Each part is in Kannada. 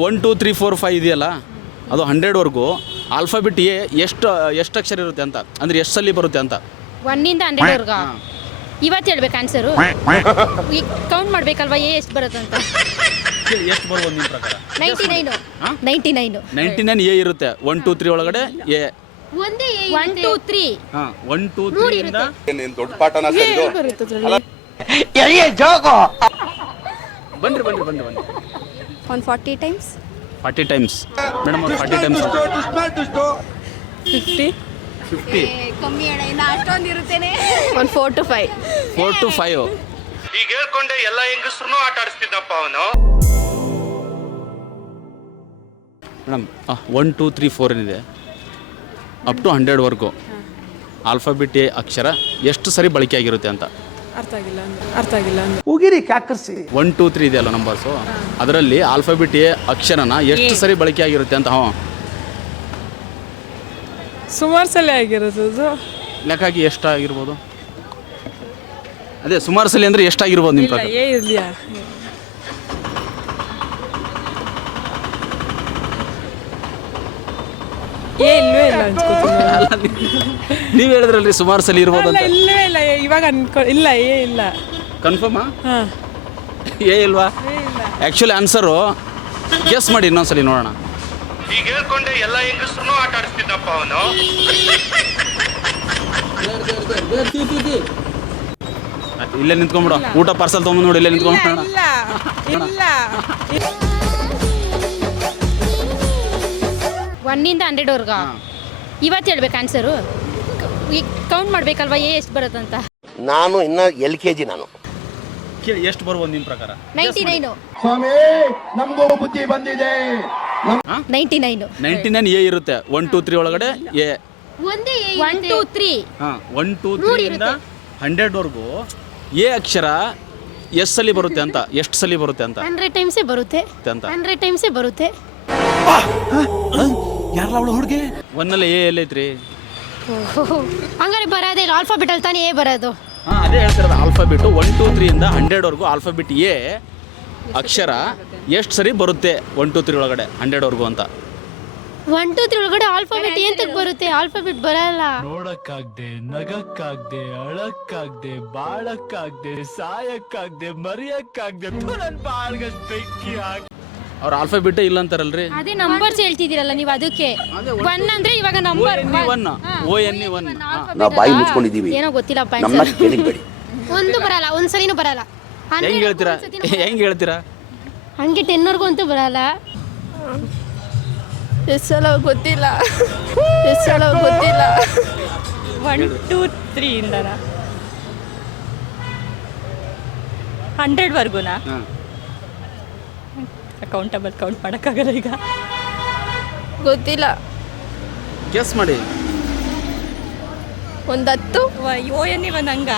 1 2 3 4 5 ಇದೆಯಲ್ಲ, ಅದು 100ವರೆಗೂ ಆಲ್ಫಾಬೆಟ್ ಎ ಎಷ್ಟು ಅಕ್ಷರ ಇರುತ್ತೆ ಅಂತ, ಅಂದರೆ ಎಷ್ಟು ಸಲ ಬರುತ್ತೆ ಅಂತ. 1 ಇಂದ 100ವರೆಗೂ ಇವತ್ತು ಹೇಳ್ಬೇಕು ಆನ್ಸರು. ಈಗ ಕೌಂಟ್ ಮಾಡ್ಬೇಕಲ್ವಾ ಎ ಎಷ್ಟು ಬರುತ್ತೆ ಅಂತ. ಎಷ್ಟು ಬರ್ಬೋದು ನಿಮ್ಮ ಪ್ರಕಾರ? 99 ಎ ಇರುತ್ತೆ. 1 2 3 ಒಳಗಡೆ ಎ. ಒಂದೇ 1 2 3 1 2 3 ಇಂದ ನೀನು ದೊಡ್ಡ ಪಾಠನ ಕಲಿದು ಬನ್ರಿ 140 ಟೈಮ್ಸ್ 40 ಟೈಮ್ಸ್ ಮೇಡಮ್. 40 ಟೈಮ್ಸ್ 50 ಕಮ್ಮಿ ಅಣ್ಣ, ಇನ್ನು ಅಷ್ಟೊಂದು ಇರುತ್ತೇನೆ. 4 to 5 ಈಗ ಹೇಳ್ಕೊಂಡೆ ಎಲ್ಲ ಹೆಂಗಸ್ರು ಆಟ ಆಡಿಸ್ತಿದ್ದಪ್ಪ ಅವನು. ಮೇಡಮ್ 1 2 3 4 ಏನಿದೆ ಅಪ್ ಟು 100ವರೆಗೂ ಆಲ್ಫಾಬೆಟ್ ಎ ಅಕ್ಷರ ಎಷ್ಟು ಸರಿ ಬಳಕೆ ಆಗಿರುತ್ತೆ ಅಂತ. ಅರ್ಥ ಆಗಿಲ್ಲ ಉಗಿರಿ ಕಾಕರ್ಸಿ. 1 2 3 ಇದೆಯಲ್ಲ ನಂಬರ್ಸು, ಅದರಲ್ಲಿ ಆಲ್ಫಾಬೆಟ್ ಎ ಅಕ್ಷರನ ಎಷ್ಟು ಸರಿ ಬಳಕೆ ಆಗಿರುತ್ತೆ ಅಂತ. ಸುಮಾರು ಸಲ ಆಗಿರೋದು. ಲೆಕ್ಕಾಗಿ ಎಷ್ಟಾಗಿರ್ಬೋದು? ಅದೇ ಸುಮಾರು ಸಲ ಅಂದರೆ ಎಷ್ಟಾಗಿರ್ಬೋದು ನಿಮ್ಮ ಪ್ರಕಾರ? ಏ ಇರ್ಲಿಯಾ ಇಲ್ವೇ ಇಲ್ಲ ಅನ್ಸ್ಕೊತೀನಿ. ನೀವು ಹೇಳಿದ್ರಲ್ರಿ ಸುಮಾರು ಸಲ ಇರ್ಬೋದು ಅಂತ. ಇಲ್ಲವೇ ಇಲ್ಲ ಇವಾಗ ಇಲ್ಲ ಇಲ್ಲ ಕನ್ಫರ್ಮಾ? ಹಾಂ ಏ ಇಲ್ವಾ? ಆ್ಯಕ್ಚುಲಿ ಆನ್ಸರು ಗೆಸ್ ಮಾಡಿ ಇನ್ನೊಂದ್ಸಲಿ ನೋಡೋಣ. ಈಗ ಹೇಳ್ಕೊಂಡೆ ಎಲ್ಲ ಹೆಂಗಸ್ರು ಆಟ ಆಡಿಸ್ತಿದ್ದಪ್ಪ ಅವನು. ಇಲ್ಲೇ ನಿಂತ್ಕೊಂಡ್ಬಿಡು, ಊಟ ಪಾರ್ಸಲ್ ತೊಗೊಂಡು ನೋಡಿ, ಇಲ್ಲೇ ನಿಂತ್ಕೊಂಡ್ಬಿಡೋಣ. ಇಲ್ಲ 1 ಇಂದ 100ವರೆಗೂ ಇವತ್ತು ಹೇಳ್ಬೇಕು ಆನ್ಸರು. ಈಗ ಕೌಂಟ್ ಮಾಡ್ಬೇಕಲ್ವಾ ಎ ಎಷ್ಟು ಬರುತ್ತೆ ಅಂತ. ನಾನು ಇನ್ನು LKG ನಾನು. ಎಷ್ಟು ಬರ್ಬೋದು ನಿಮ್ಮ ಪ್ರಕಾರ? 99 ಸ್ವಾಮಿ ನಮಗೂ ಬುದ್ಧಿ ಬಂದಿದೆ. 99 ಎ ಇರುತ್ತೆ. 1 2 3 ಒಳಗಡೆ ಎ. ಒಂದೇ 1 2 3 1 2 3 ಇಂದ 100ವರೆಗೂ ಎ ಅಕ್ಷರ ಎಷ್ಟು ಸಲ ಬರುತ್ತೆ ಅಂತ, ಎಷ್ಟು ಸಲ ಬರುತ್ತೆ ಅಂತ. 100 ಟೈಮ್ಸೇ ಬರುತ್ತೆ ಅಂತ 100 ಟೈಮ್ಸೇ ಬರುತ್ತೆ. ಯಾರಲ್ಲ ಅವಳು ಹುಡುಗಿ? ಒಂದಲ್ಲಿ ಎ ಎಲ್ಲೈತ್ರಿ? ಹಂಗಾರೆ ಬರೋದೇ ಇಲ್ಲ, ಆಲ್ಫಾಬೆಟಲ್ಲಿ ತಾನೇ ಎ ಬರೋದು. ಅದೇ ಹೇಳ್ತಿರೋದು. ಆಲ್ಫಾಬೆಟು 1 2 3 ಇಂದ 100ವರೆಗೂ ಆಲ್ಫಾಬೆಟ್ ಎ ಅಕ್ಷರ ಎಷ್ಟು ಸರಿ ಬರುತ್ತೆ 1 2 3 ಒಳಗಡೆ 100ವರೆಗೂ ಅಂತ. 1 2 3 ಒಳಗಡೆ ಆಲ್ಫಾಬೆಟ್ ಎಂತಕ್ಕೆ ಬರುತ್ತೆ? ಆಲ್ಫಾಬೆಟ್ ಬರಲ್ಲ. ನೋಡಕ್ಕಾಗ್ದೆ, ನಗಕ್ಕಾಗ್ದೆ, ಅಳಕ್ಕಾಗ್ದೆ, ಬಾಳಕ್ಕಾಗ್ದೆ, ಸಾಯಕ್ಕಾಗ್ದೆ, ಮರಿಯಕ್ಕಾಗ್ದೆ, ನನ್ ಬಾಳ್ಗಷ್ಟು ಬೆಂಕಿ ಹಾಕಿ. ಅವ್ರು ಆಲ್ಫಾಬೆಟೇ ಇಲ್ಲ ಅಂತಾರಲ್ರಿ. ಅದೇ ನಂಬರ್ಸ್ ಹೇಳ್ತಿದ್ದೀರಲ್ಲ ನೀವು, ಅದಕ್ಕೆ 1 ಅಂದ್ರೆ ಇವಾಗ ನಂಬರ್ ONE1 ನಾವು ಬಾಯಿ ಮುಚ್ಕೊಂಡಿದ್ದೀವಿ, ಏನೋ ಗೊತ್ತಿಲ್ಲ. ನಮ್ಮನ್ನ ಕೇಳಿಬೇಡಿ. ಒಂದು ಬರಲ್ಲ, ಒಂದ್ಸಲಿನೂ ಬರಲ್ಲ. ಹೆಂಗೆ ಹೇಳ್ತೀರಾ? ಹಂಗೆ 10ವರೆಗೂ ಅಂತೂ ಬರಲ್ಲ. ಎಷ್ಟು ಸಲ ಗೊತ್ತಿಲ್ಲ. 1 2 3 ಇಂದನ 100ವರೆಗೂನಾ? ಅಕೌಂಟಬಲ್ ಕೌಂಟ್ ಮಾಡೋಕ್ಕಾಗಲ್ಲ ಈಗ. ಗೊತ್ತಿಲ್ಲ, ಗೆಸ್ ಮಾಡಿ. ಒಂದು 10 ONE ಒಂದು ಹಂಗ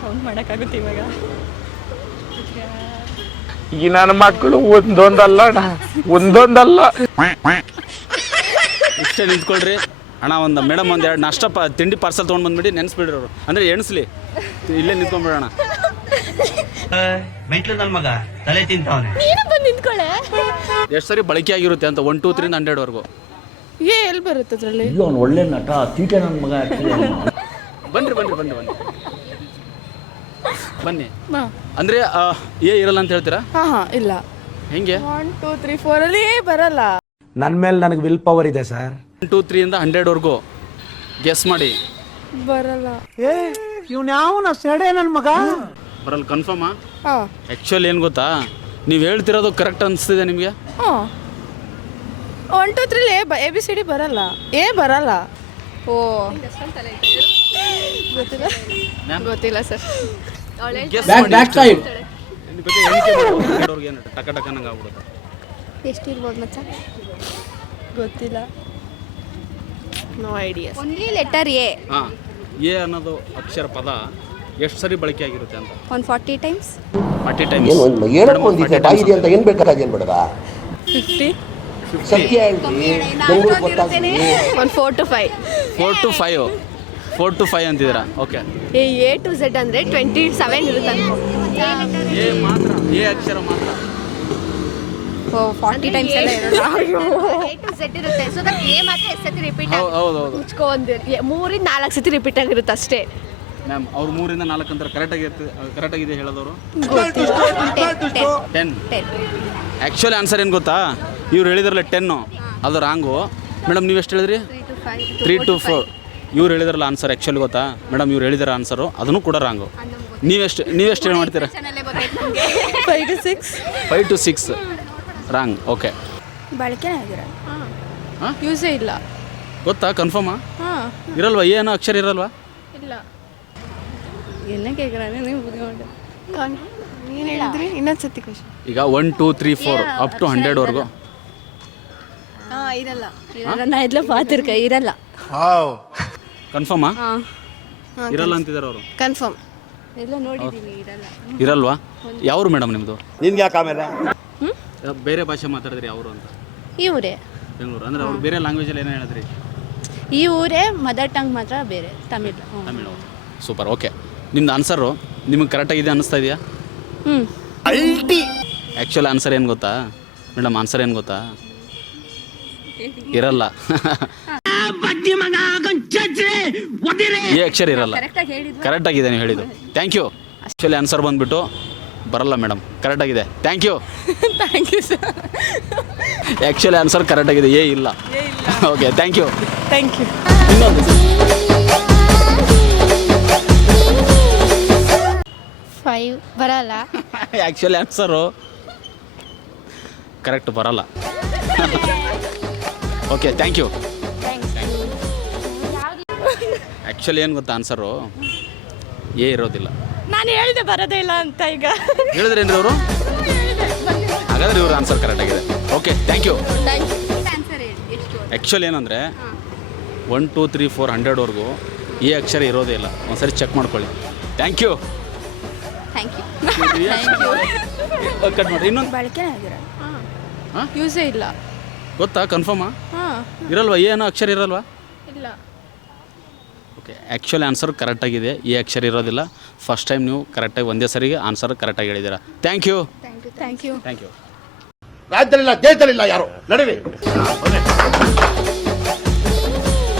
ಕೌಂಟ್ ಮಾಡೋಕ್ಕಾಗುತ್ತೆ ಇವಾಗ. ಈ ನನ್ನ ಮಕ್ಕಳು ಒಂದೊಂದಲ್ಲ. ಇಷ್ಟೇ ನಿಂತ್ಕೊಳ್ರಿ ಅಣ್ಣ. ಒಂದು ಮೇಡಮ್ ಒಂದು 2 ನಾಷ್ಟ ತಿಂಡಿ ಪಾರ್ಸಲ್ ತೊಗೊಂಡು ಬಂದ್ಬಿಟ್ಟು ನೆನೆಸ್ಬಿಡ್ರಿ ಅವರು, ಅಂದರೆ ಎಣಿಸ್ಲಿ. ಇಲ್ಲೇ ನಿಂತ್ಕೊಂಡ್ಬಿಡೋಣ. ಮೆಂಟ್ಲು ನನ್ನ ಮಗ ತಲೆ ತಿಂತಾವನೆ. ನೀನು ಬಂದು ನಿಂತ್ಕೊಳ್ಳೆ. ಎಷ್ಟು ಸರಿ ಬಳಕೆ ಆಗಿರುತ್ತೆ ಅಂತ 1 2 3 ಇಂದ 100ವರೆಗೂ. ಎಲ್ಲಿ ಬರುತ್ತೆ ಅದರಲ್ಲಿ? ಒಳ್ಳೆ ನಟ, ತೀಟೆ ನನ್ನ ಮಗ. ಬನ್ನಿ. ಅಂದರೆ ಎ ಇರಲ್ಲ ಅಂತ ಹೇಳ್ತೀರಾ? ಇಲ್ಲ. ಹೆಂಗೆ? 1 2 3 4 ಅಲ್ಲಿ ಬರಲ್ಲ. ನನ್ನ ಮೇಲೆ ನನಗೆ ವಿಲ್ ಪವರ್ ಇದೆ ಸರ್. 1 2 3 ಇಂದ 100ವರೆಗೂ ಗೆಸ್ ಮಾಡಿ. ಬರಲ್ಲ. ಇವ್ನ್ಯಾವನ ಸೆಡೆ ನನ್ನ ಮಗ? ಬರಲ್ಲ. ಕನ್ಫರ್ಮಾ? ಆ್ಯಕ್ಚುಲಿ ಏನು ಗೊತ್ತಾ, ನೀವು ಹೇಳ್ತಿರೋದು ಕರೆಕ್ಟ್ ಅನಿಸ್ತಿದೆ ನಿಮಗೆ? 1 2 3 ABCD ಬರಲ್ಲ, ಎ ಬರಲ್ಲ. ಓ ಗೊತ್ತಿಲ್ಲ ಸರ್. ಬ್ಯಾಕ್ ಸೈಡ್ ಟಕ ಟಕ ನಂಗೆ ಆಗ್ಬಿಡುತ್ತೆ. ಎಷ್ಟು ಇರ್ಬೋದು ಮಚ್ಚ? ಗೊತ್ತಿಲ್ಲ. No idea. Only letter A. A ಅನ್ನೋದು ಅಕ್ಷರ ಪದ ಎಷ್ಟು ಸರಿ ಬಳಕೆ ಆಗಿರುತ್ತೆ ಅಂತ. 140 ಟೈಮ್ಸ್ 40 ಟೈಮ್ಸ್. ಏನಕ್ಕೆ ಒಂದಿದೆ ಬಾಯಿ ಇದೆ ಅಂತ ಏನು ಬೇಕಾದಾಗ ಏನು ಬೇಡವಾ? 50 ಸತ್ಯ ಹೇಳ್ತೀನಿ, ಬೆಂಗಳೂರು ಗೊತ್ತಾಗ್ತೀನಿ. 4 to 5 4 to 5 ಅಂತಿದ್ದೀರಾ? ಓಕೆ. A to Z ಅಂದರೆ 27 ಇರುತ್ತೆ. ಎ ಮಾತ್ರ, ಎ ಅಕ್ಷರ ಮಾತ್ರ. 40 ಟೈಮ್ಸ್ ಎಲ್ಲ ಇರಲ್ಲ. ಸೆಟ್ ಇರುತ್ತೆ ಸೊ ದಟ್ ಎ ಮಾತ್ರ ಎಷ್ಟು ಸತಿ ರಿಪೀಟ್ ಹೌದು ಮುಚ್ಕೊ ಒಂದು 3-4 ಸತಿ ರಿಪೀಟ್ ಆಗಿರುತ್ತೆ ಅಷ್ಟೇ. ಮ್ಯಾಮ್ ಅವ್ರು 3 ಇಂದ 4 ಅಂತಾರೆ ಕರೆಕ್ಟಾಗಿದೆ ಹೇಳೋದವರು 10. ಆ್ಯಕ್ಚುಲಿ ಆನ್ಸರ್ ಏನು ಗೊತ್ತಾ, ಇವ್ರು ಹೇಳಿದ್ರಲ್ಲ 10 ಅದು ರಾಂಗು. ಮೇಡಮ್ ನೀವು ಎಷ್ಟು ಹೇಳಿದ್ರಿ? 3 to 4. ಇವ್ರು ಹೇಳಿದ್ರಲ್ಲ ಆನ್ಸರ್ ಆ್ಯಕ್ಚುಲಿ ಗೊತ್ತಾ ಮೇಡಮ್, ಇವ್ರು ಹೇಳಿದಾರೆ ಆನ್ಸರು ಅದನ್ನು ಕೂಡ ರಾಂಗು. ನೀವೆಷ್ಟು ಹೇಳಿ ಮಾಡ್ತೀರಾ? 5 to 6 ರಾಂಗ್. ಓಕೆ, ಬಳಕೆನೇ ಆಗಿರಲ್ಲ, ಹಾಂ ಯೂಸೇ ಇಲ್ಲ. ಗೊತ್ತಾ ಕನ್ಫರ್ಮಾ? ಹಾಂ ಇರಲ್ವಾ? ಏನೋ ಅಕ್ಷರ ಇರಲ್ವಾ? ಇಲ್ಲ. என்ன கேக்குறானே நீ புரிய மாட்டே. ನೀನು ಹೇಳಿದ್ರಿ ಇನ್ನೊಂದು ಸತಿ ಕ್ವೆಶ್ಚನ್. ಈಗ 1 2 3 4 ಅಪ್ ಟು 100 ವರೆಗೂ ಇರಲ್ಲ. ನಾ ಇದೆಲ್ಲ ಪಾತಿರ್ಕ ಇರಲ್ಲ. ಕನ್ಫರ್ಮಾ? ಇರಲ್ಲ ಅಂತಿದ್ದಾರೆ ಅವರು. ಕನ್ಫರ್ಮ್. ಎಲ್ಲ ನೋಡಿದೀನಿ, ಇರಲ್ಲ. ಇರಲ್ವಾ? ಯಾವ್ರು ಮೇಡಮ್ ನಿಮ್ಮದು? ನಿನ್ಗೆ ಯಾಕೆ ಆಮೇಲೆ ಬೇರೆ ಭಾಷೆ ಮಾತಾಡಿದ್ರಿ ಅವರು ಅಂತ? ಈ ಊರೇ. ಬೆಂಗಳೂರು ಅಂದ್ರೆ ಅವ್ರು ಬೇರೆ ಲ್ಯಾಂಗ್ವೇಜಲ್ಲಿ ಏನೋ ಹೇಳಿದ್ರಿ? ಈ ಊರೇ, ಮದರ್ ಟಂಗ್ ಮಾತ್ರ ಬೇರೆ, ತಮಿಳ್. ತಮಿಳು. ಸೂಪರ್. ಓಕೆ, ನಿಮ್ದು ಆನ್ಸರು ನಿಮಗೆ ಕರೆಕ್ಟಾಗಿದೆ ಅನ್ನಿಸ್ತಾ ಇದೆಯಾ? ಆ್ಯಕ್ಚುಲಿ ಆನ್ಸರ್ ಏನು ಗೊತ್ತಾ ಮೇಡಮ್? ಆನ್ಸರ್ ಏನು ಗೊತ್ತಾ? ಇರಲ್ಲ. ಈ ಅಕ್ಷರ ಇರಲ್ಲ. ಕರೆಕ್ಟಾಗಿದೆ ನೀವು ಹೇಳಿದ್ದು. Thank you. ಆ್ಯಕ್ಚುಲಿ ಆನ್ಸರ್ ಬಂದುಬಿಟ್ಟು ಬರಲ್ಲ ಮೇಡಮ್, ಕರೆಕ್ಟಾಗಿದೆ. Thank you. Thank you sir. Actually answer ಕರೆಕ್ಟಾಗಿದೆ, ಏ ಇಲ್ಲ. Okay, thank you. Thank you. ಇನ್ನೊಂದು 5 ಬರಲ್ಲ. ಆ್ಯಕ್ಚುಲಿ ಆನ್ಸರು ಕರೆಕ್ಟ್ ಬರಲ್ಲ. Okay, thank you. ಆ್ಯಕ್ಚುಲಿ ಏನು ಗೊತ್ತಾ ಆನ್ಸರು? ಏ ಇರೋದಿಲ್ಲ. ನಾನು ಹೇಳಿದೆ ಬರೋದೇ ಇಲ್ಲ ಅಂತ. ಈಗ ಹೇಳಿದ್ರೇನ್ರಿ ಅವರು? ಹಾಗಾದ್ರೆ ಇವ್ರ ಆನ್ಸರ್ ಕರೆಕ್ಟಾಗಿದೆ. Okay, thank you. ಆ್ಯಕ್ಚುಲಿ ಏನಂದರೆ 1 2 3 4 100ವರೆಗೂ ಈ ಅಕ್ಷರ ಇರೋದೇ ಇಲ್ಲ. ಒಂದ್ಸರಿ ಚೆಕ್ ಮಾಡ್ಕೊಳ್ಳಿ. Thank you. ಕಟ್ ಮಾಡಿ. ಇನ್ನೊಂದು ಬಳಕೆನೇ ಆಗಿರಲ್ಲ, ಹಾಂ ಯೂಸೇ ಇಲ್ಲ. ಗೊತ್ತಾ ಕನ್ಫರ್ಮಾ? ಹಾಂ ಇರಲ್ವಾ? ಏನೋ ಅಕ್ಷರ ಇರಲ್ವಾ? ಇಲ್ಲ. ಓಕೆ, ಆ್ಯಕ್ಚುಲಿ ಆನ್ಸರ್ ಕರೆಕ್ಟಾಗಿದೆ, ಈ ಅಕ್ಷರ ಇರೋದಿಲ್ಲ. ಫಸ್ಟ್ ಟೈಮ್ ನೀವು ಕರೆಕ್ಟಾಗಿ ಒಂದೇ ಸರಿಗೆ ಆನ್ಸರ್ ಕರೆಕ್ಟಾಗಿ ಹೇಳಿದ್ದೀರಾ. Thank you. Thank you. Thank you. ರಾಜ್ಯದಲ್ಲಿಲ್ಲ, ದೇಶದಲ್ಲಿಲ್ಲ ಯಾರು ನಡುವೆ